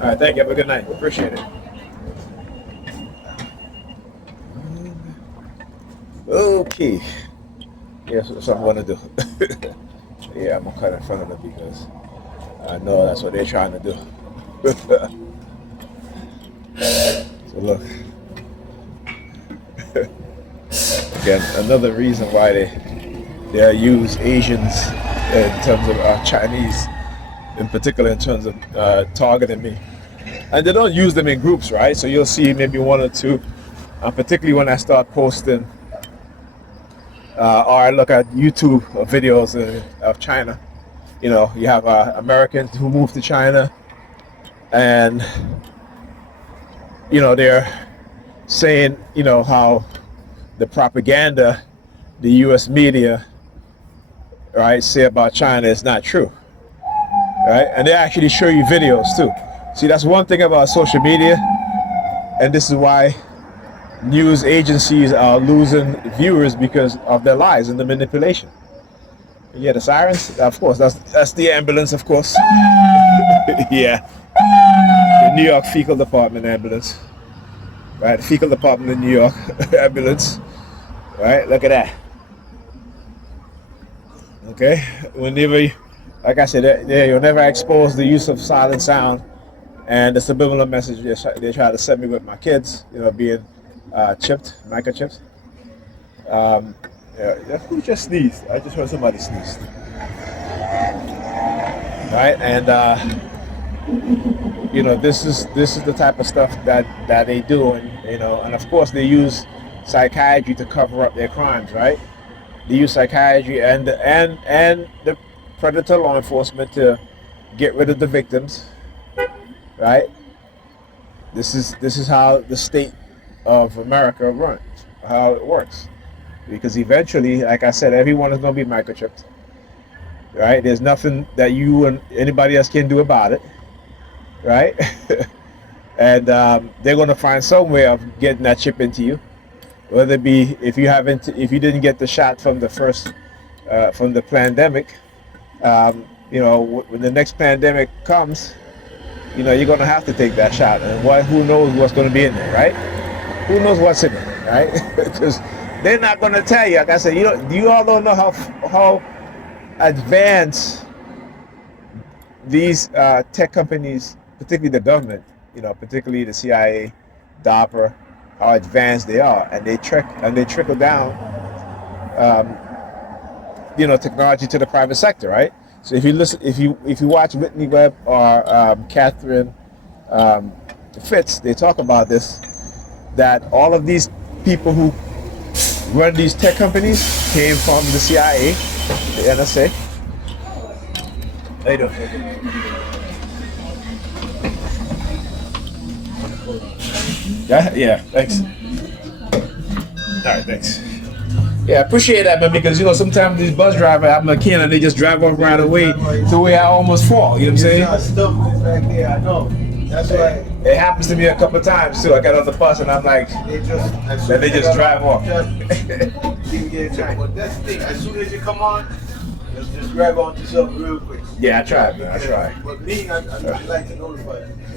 All right, thank you. Have a good night. Appreciate it. Okay. Yes, that's what I'm gonna do. Yeah, I'm gonna cut in front of them because I know that's what they're trying to do. So look, again, another reason why they use Asians in terms of Chinese, in particular in terms of targeting me, and they don't use them in groups, right? So you'll see maybe one or two, particularly when I start posting. Or I look at YouTube videos of China. You know, you have Americans who move to China, and you know they're saying, you know, how the propaganda, the U.S. media, right, say about China is not true, right? And they actually show you videos too. See, that's one thing about social media, and this is why news agencies are losing viewers because of their lies and the manipulation. Yeah, the sirens, of course, that's the ambulance, of course. Yeah, the New York Fecal Department ambulance, right? The Fecal Department in New York ambulance, right? Look at that. Okay, whenever, like I said, you'll never expose the use of silent sound and the subliminal message they try to send me with my kids, you know, being chipped, microchipped. Yeah, who just sneezed? I just heard somebody sneeze. Right, and you know, this is the type of stuff that they do, and you know, and of course they use psychiatry to cover up their crimes, right? They use psychiatry and the predator law enforcement to get rid of the victims, right? This is how the state of America runs, how it works. Because eventually, like I said, everyone is going to be microchipped, right? There's nothing that you and anybody else can do about it, right? And they're going to find some way of getting that chip into you, whether it be if you didn't get the shot from the first from the pandemic. You know, when the next pandemic comes, you know, you're going to have to take that shot, and who knows what's going to be in there, right? Who knows what's in it, right? Because they're not going to tell you. Like I said, you all don't know how advanced these tech companies, particularly the government, you know, particularly the CIA, DARPA, how advanced they are, and they trickle down, you know, technology to the private sector, right? So if you watch Whitney Webb or Catherine Fitz, they talk about this, that all of these people who run these tech companies came from the CIA, the NSA. How you doing? Yeah, thanks. All right, thanks. Yeah, I appreciate that, man, because you know sometimes these bus drivers, I'm a kid, and they just drive off right away to where I almost fall. You know what I'm saying? Stuff is back there. I know. That's why it happens to me a couple of times too. I got on the bus and I'm like, they just drive off. Didn't get a time. But that's the thing. As soon as you come on, just grab onto something real quick. Yeah, I tried, man. I tried. But me, I like to notify you.